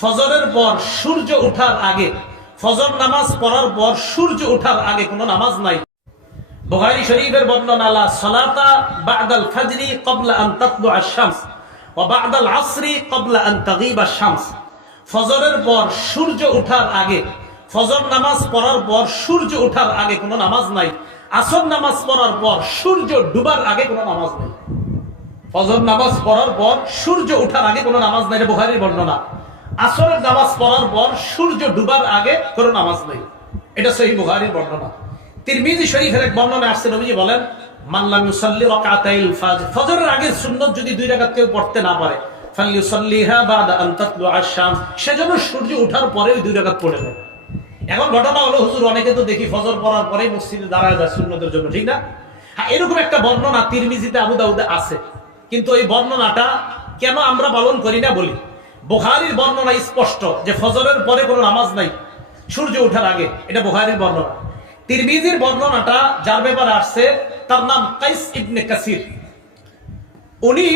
ফজরের পর সূর্য ওঠার আগে, ফজর নামাজ পড়ার পর সূর্য ওঠার আগে কোনো নামাজ নাই। বুখারী শরীফের বর্ণনা, লা সালাতা বা'দাল ফাজরি ক্বাবলা আন তাতলুআ আশ-শামস ওয়া বা'দাল আসরি ক্বাবলা আন তাগীবা আশ-শামস। ফজরের পর সূর্য ওঠার আগে, ফজর নামাজ পড়ার পর সূর্য ওঠার আগে কোনো নামাজ নাই। আসর নামাজ পড়ার পর সূর্য ডুবার আগে কোনো নামাজ নাই। ফজর নামাজ পড়ার পর সূর্য ওঠার আগে কোনো নামাজ নাই, এটা বুখারীর বর্ণনা। আসরের নামাজ পড়ার পর সূর্য ডুবার আগে কোনো নামাজ নাই, এটা সহিহ বুখারীর বর্ণনা। তিরমিজি শরীফের এক বর্ণনা আসছে, নবীজি বলেন, মান লাম ইউসাল্লি রাকাতাইল ফাজর, ফজরের আগে সুন্নাত যদি 2 রাকাত কেউ পড়তে না পারে, ফালইউসাল্লিহা বা'দা আন তাতলুআ আশ-শামস, সেজন্য সূর্য ওঠার পরে ওই 2 রাকাত পড়ে নেয়। এখন ঘটনা হলো, হুজুর অনেকে তো দেখি ফজর পড়ার পরেই মসজিদে দাঁড়ায় যায় সুন্নতের জন্য, ঠিক না? হ্যাঁ, এরকম একটা বর্ণনা তিরমিজিতে, আবু দাউদে আছে, কিন্তু এই বর্ণনাটা কেন আমরা পালন করি না বলি। বুখারীর বর্ণনা স্পষ্ট যে ফজরের পরে কোনো নামাজ নাই সূর্য ওঠার আগে, এটা বুখারীর বর্ণনা। তিরমিজির বর্ণনাটা যার ব্যাপারে আসছে তার নাম কাইস ইবনে কাসির। উনি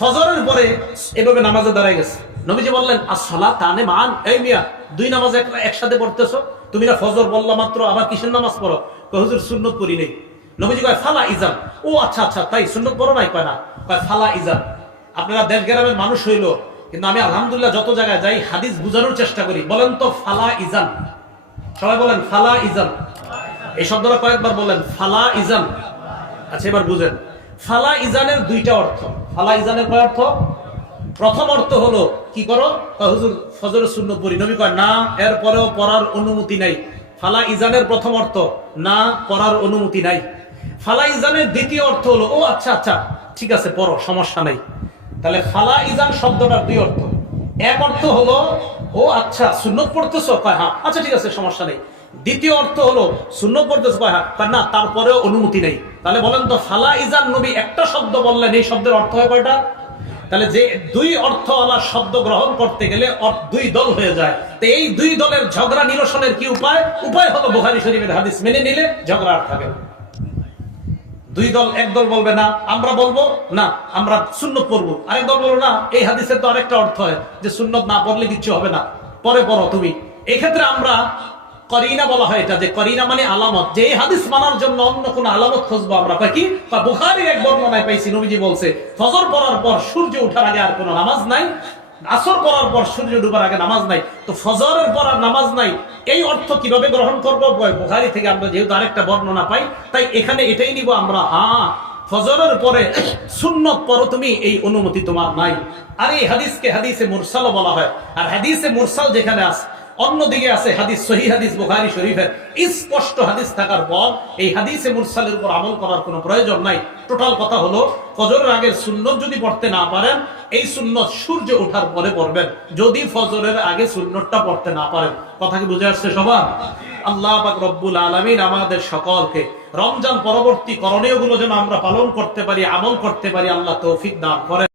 ফজরের পরে এভাবে নামাজে দাঁড়ায় গেছে। নবীজি বললেন, আস-সালাতানে মান, এই মিয়া 2 নামাজ একসাথে পড়তেছো, তুমি না ফজর বললা মাত্র, আবার কিসের নামাজ পড়ো? কয় হুজুর সুন্নত পড়ি নেই। নবীজি কয় ফালা ইজান, ও আচ্ছা আচ্ছা তাই সুন্নত পড়ো নাই? কয় না। কয় ফালা ইজান, আপনারা দেশ গ্রামের মানুষ হইলো, কিন্তু আমি আলহামদুলিল্লাহ যত জায়গায় যাই হাদিস বুঝানোর চেষ্টা করি। বলেন তো ফালা ইজান, সবাই বলেন ফালা ইজান। এই শব্দটা কয়েকবার বলেন, ফালা ইজান। আচ্ছা এবার বুঝেন, ফালা ইজানের 2টা অর্থ। ফালা ইজানের কয় অর্থ? প্রথম অর্থ হলো কি করো? হুজুর ফজরের সুন্নত পড়ি। নবী কয় না, এরপরেও পড়ার অনুমতি নাই। ফালা ইজানের প্রথম অর্থ না, পড়ার অনুমতি নাই। ফালা ইজানের দ্বিতীয় অর্থ হলো, ও আচ্ছা আচ্ছা ঠিক আছে পড়ো, সমস্যা নাই। তাহলে ফালা ইজান শব্দটার 2 অর্থ। এক অর্থ হলো, ও আচ্ছা সুন্নত পড়তেছো? কয় হ্যাঁ, আচ্ছা ঠিক আছে সমস্যা নেই। দ্বিতীয় অর্থ হলো, সুন্নত পড়তেছো? কয় হ্যাঁ, না তারপরেও অনুমতি নেই। তাহলে বলেন তো, ফালা ইজান নবী একটা শব্দ বললেন, এই শব্দের অর্থ হয় কয়টা? তাহলে যে 2 অর্থওয়ালা শব্দ গ্রহণ করতে গেলে 2 দল হয়ে যায়। তো এই 2 দলের ঝগড়া নিরসনের কি উপায়? উপায় হলো বুখারী শরীফের হাদিস মেনে নিলে ঝগড়া আর থাকে না। 2 দল, এক দল বলবে না আমরা বলবো না আমরা সুন্নত পড়বো, আরেক দল বলবো না এই হাদিসের তো আরেকটা অর্থ হয় যে সুন্নত না পড়লে কিচ্ছু হবে না, পরে পড়ো তুমি। এক্ষেত্রে আমরা করিনা বলা হয়, এটা যে করিনা মানে আলামত, যে এই হাদিস মানার জন্য অন্য কোন আলামত খুঁজবো আমরা। কি? বুখারীর এক বর্ণনায় পাইছি, নবীজি বলছে ফজর পড়ার পর সূর্য ওঠার আগে আর কোনো নামাজ নাই, আসর পড়ার পর সূর্য ডুবার আগে নামাজ নাই। তো ফজরের পর আর নামাজ নাই, এই অর্থ কিভাবে গ্রহণ করবো? বুখারী থেকে আমরা যেহেতু আরেকটা বর্ণনা পাই, তাই এখানে এটাই নিব আমরা, হ্যাঁ ফজরের পরে সুন্নত পড়ো তুমি, এই অনুমতি তোমার নাই। আর এই হাদিসকে হাদিসে মুরসালও বলা হয়। আর হাদিসে মুরসাল যেখানে আছে, অন্যদিকে আছে হাদিস, সহিহ হাদিস বুখারী শরীফের স্পষ্ট হাদিস থাকার পর এই হাদিসে মুরসালের উপর আমল করার কোনো প্রয়োজন নাই। টোটাল কথা হলো, ফজরের আগে সুন্নত যদি পড়তে না পারেন, এই সুন্নত সূর্য ওঠার পরে পড়বেন, যদি ফজরের আগে সুন্নতটা পড়তে না পারেন। কথা কি বুঝে আসছে সবার? আল্লাহ পাক রব্বুল আলামিন আমাদের সকলকে রমজান পরবর্তী করণীয়গুলো যেন আমরা পালন করতে পারি, আমল করতে পারি, আল্লাহ তৌফিক দান করেন।